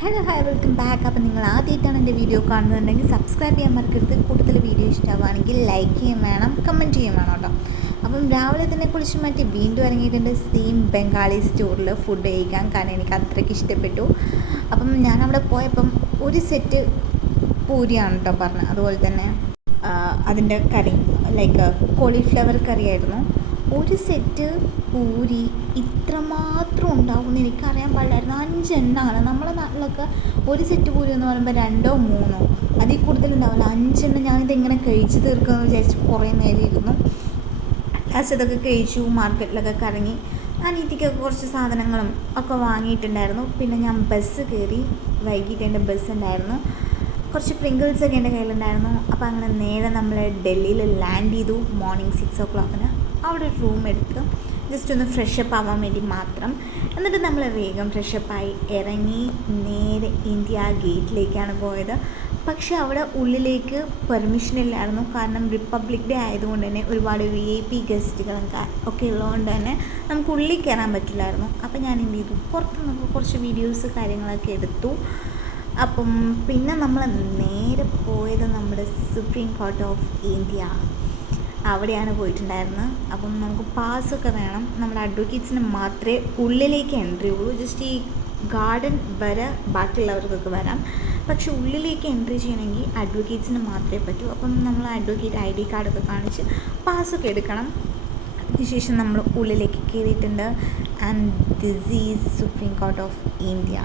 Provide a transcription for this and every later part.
Hello hi welcome back. അപ്പോൾ നിങ്ങൾ ആദ്യമായിട്ടാണ് എൻ്റെ വീഡിയോ കാണുന്നുണ്ടെങ്കിൽ സബ്സ്ക്രൈബ് ചെയ്യാൻ മറക്കരുത്. കൂടുതൽ വീഡിയോ ഇഷ്ടമാണെങ്കിൽ ലൈക്ക് ചെയ്യാൻ വേണം, കമൻറ്റ് ചെയ്യാൻ വേണം കേട്ടോ. അപ്പം രാവിലെ തന്നെ കുളിച്ച് മാറ്റി വീണ്ടും ഇറങ്ങിയിട്ടുണ്ട് സെയിം ബംഗാളി സ്റ്റോറിൽ ഫുഡ് കഴിക്കാൻ. കാരണം എനിക്ക് അത്രയ്ക്ക് ഇഷ്ടപ്പെട്ടു. അപ്പം ഞാനവിടെ പോയപ്പം ഒരു സെറ്റ് പൂരിയാണ് കേട്ടോ പറഞ്ഞത്. അതുപോലെ തന്നെ അതിൻ്റെ കറി ലൈക്ക് കോളിഫ്ലവർ കറിയായിരുന്നു. ഒരു സെറ്റ് പൂരി ഇത്രമാത്രം ഉണ്ടാവുമെന്ന് എനിക്കറിയാൻ പാടില്ലായിരുന്നു. 5 എണ്ണമാണ്. നമ്മുടെ നാട്ടിലൊക്കെ ഒരു സെറ്റ് പൂരി എന്ന് പറയുമ്പോൾ 2 or 3 അതിൽ കൂടുതലുണ്ടാവില്ല. 5 എണ്ണം ഞാനിതെങ്ങനെ കഴിച്ച് തീർക്കുമെന്ന് വിചാരിച്ച് കുറേ നേരം ഇരുന്നു. ലാസ്റ്റ് ഇതൊക്കെ കഴിച്ചു. മാർക്കറ്റിലൊക്കെ കറങ്ങി അനീതിക്കൊക്കെ കുറച്ച് സാധനങ്ങളും ഒക്കെ വാങ്ങിയിട്ടുണ്ടായിരുന്നു. പിന്നെ ഞാൻ ബസ് കയറി. വൈകിട്ട് എൻ്റെ ബസ് ഉണ്ടായിരുന്നു. കുറച്ച് പ്രിങ്കിൾസൊക്കെ എൻ്റെ കയ്യിലുണ്ടായിരുന്നു. അപ്പോൾ അങ്ങനെ നേരെ നമ്മൾ ഡൽഹിയിൽ ലാൻഡ് ചെയ്തു. മോർണിംഗ് 6 o'clock അവിടെ ഒരു റൂം എടുത്ത് ജസ്റ്റ് ഒന്ന് ഫ്രഷപ്പ് ആവാൻ വേണ്ടി മാത്രം. എന്നിട്ട് നമ്മൾ വേഗം ഫ്രഷപ്പായി ഇറങ്ങി നേരെ ഇന്ത്യ ഗേറ്റിലേക്കാണ് പോയത്. പക്ഷേ അവിടെ ഉള്ളിലേക്ക് പെർമിഷൻ ഇല്ലായിരുന്നു. കാരണം റിപ്പബ്ലിക് ഡേ ആയതുകൊണ്ട് തന്നെ ഒരുപാട് VIP ഗസ്റ്റുകളും ഒക്കെ ഉള്ളതുകൊണ്ട് തന്നെ നമുക്ക് ഉള്ളിൽ കയറാൻ പറ്റില്ലായിരുന്നു. അപ്പോൾ ഞാൻ എന്ത് ചെയ്തു, പുറത്ത് നമുക്ക് കുറച്ച് വീഡിയോസ് കാര്യങ്ങളൊക്കെ എടുത്തു. അപ്പം പിന്നെ നമ്മൾ നേരെ പോയത് നമ്മുടെ സുപ്രീം കോർട്ട് ഓഫ് ഇന്ത്യ അവിടെയാണ് പോയിട്ടുണ്ടായിരുന്നത്. അപ്പം നമുക്ക് പാസ്സൊക്കെ വേണം. നമ്മുടെ അഡ്വക്കേറ്റ്സിന് മാത്രമേ ഉള്ളിലേക്ക് എൻട്രി ഉള്ളൂ. ജസ്റ്റ് ഈ ഗാർഡൻ വരെ ബാക്കിയുള്ളവർക്കൊക്കെ വരാം. പക്ഷെ ഉള്ളിലേക്ക് എൻട്രി ചെയ്യണമെങ്കിൽ അഡ്വക്കേറ്റ്സിന് മാത്രമേ പറ്റൂ. അപ്പം നമ്മൾ അഡ്വക്കേറ്റ് ID കാർഡൊക്കെ കാണിച്ച് പാസ്സൊക്കെ എടുക്കണം. അതിനുശേഷം നമ്മൾ ഉള്ളിലേക്ക് കയറിയിട്ടുണ്ട്. And this is supreme court of India.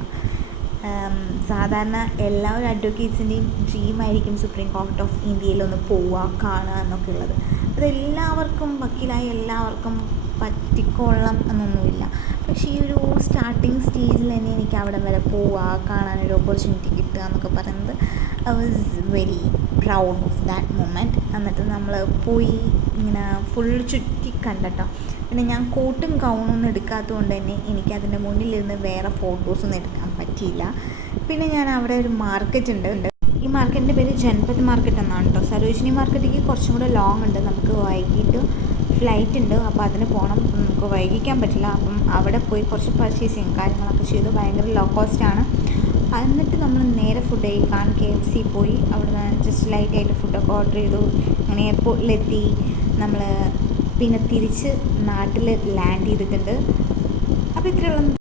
സാധാരണ എല്ലാവരും അഡ്വക്കേറ്റ്സിൻ്റെയും ഡ്രീമായിരിക്കും സുപ്രീം കോർട്ട് ഓഫ് ഇന്ത്യയിലൊന്ന് പോവുക, കാണുക എന്നൊക്കെ ഉള്ളത്. അതെല്ലാവർക്കും വക്കീലായ എല്ലാവർക്കും പറ്റിക്കൊള്ളാം എന്നൊന്നുമില്ല. പക്ഷേ ഈ ഒരു സ്റ്റാർട്ടിങ് സ്റ്റേജിൽ തന്നെ എനിക്ക് അവിടെ വരെ പോവുക, കാണാനൊരു ഓപ്പർച്യൂണിറ്റി കിട്ടുക എന്നൊക്കെ പറയുന്നത് I was very proud of that moment. എന്നിട്ട് നമ്മൾ പോയി ഇങ്ങനെ ഫുൾ ചുറ്റി കണ്ടട്ടോ. പിന്നെ ഞാൻ കോട്ടും ഗൗണൊന്നും എടുക്കാത്തത് കൊണ്ട് തന്നെ എനിക്കതിൻ്റെ മുന്നിലിരുന്ന് വേറെ ഫോട്ടോസൊന്നും എടുക്കാൻ പറ്റിയില്ല. പിന്നെ ഞാൻ അവിടെ ഒരു മാർക്കറ്റ് ഉണ്ട്. ഈ മാർക്കറ്റിൻ്റെ പേര് ജൻപത് മാർക്കറ്റ് എന്നാണ് കേട്ടോ. സരോജിനി മാർക്കറ്റിലേക്ക് കുറച്ചും കൂടെ ലോങ് ഉണ്ട്. നമുക്ക് വൈകിട്ട് ഫ്ലൈറ്റ് ഉണ്ട്. അപ്പോൾ അതിന് പോകണം. നമുക്ക് വൈകിക്കാൻ പറ്റില്ല. അപ്പം അവിടെ പോയി കുറച്ച് പർച്ചേസിങ് കാര്യങ്ങളൊക്കെ ചെയ്തു. ഭയങ്കര ലോ കോസ്റ്റാണ്. എന്നിട്ട് നമ്മൾ നേരെ ഫുഡ് കഴിക്കാൻ KFC പോയി. അവിടെ നിന്ന് ജസ്റ്റ് ലൈറ്റായിട്ട് ഫുഡൊക്കെ ഓർഡർ ചെയ്തു. അങ്ങനെ എയർപോർട്ടിലെത്തി. നമ്മൾ പിന്നെ തിരിച്ച് നാട്ടിൽ ലാൻഡ് ചെയ്തിട്ടുണ്ട്. അപ്പോൾ ഇത്രയുള്ള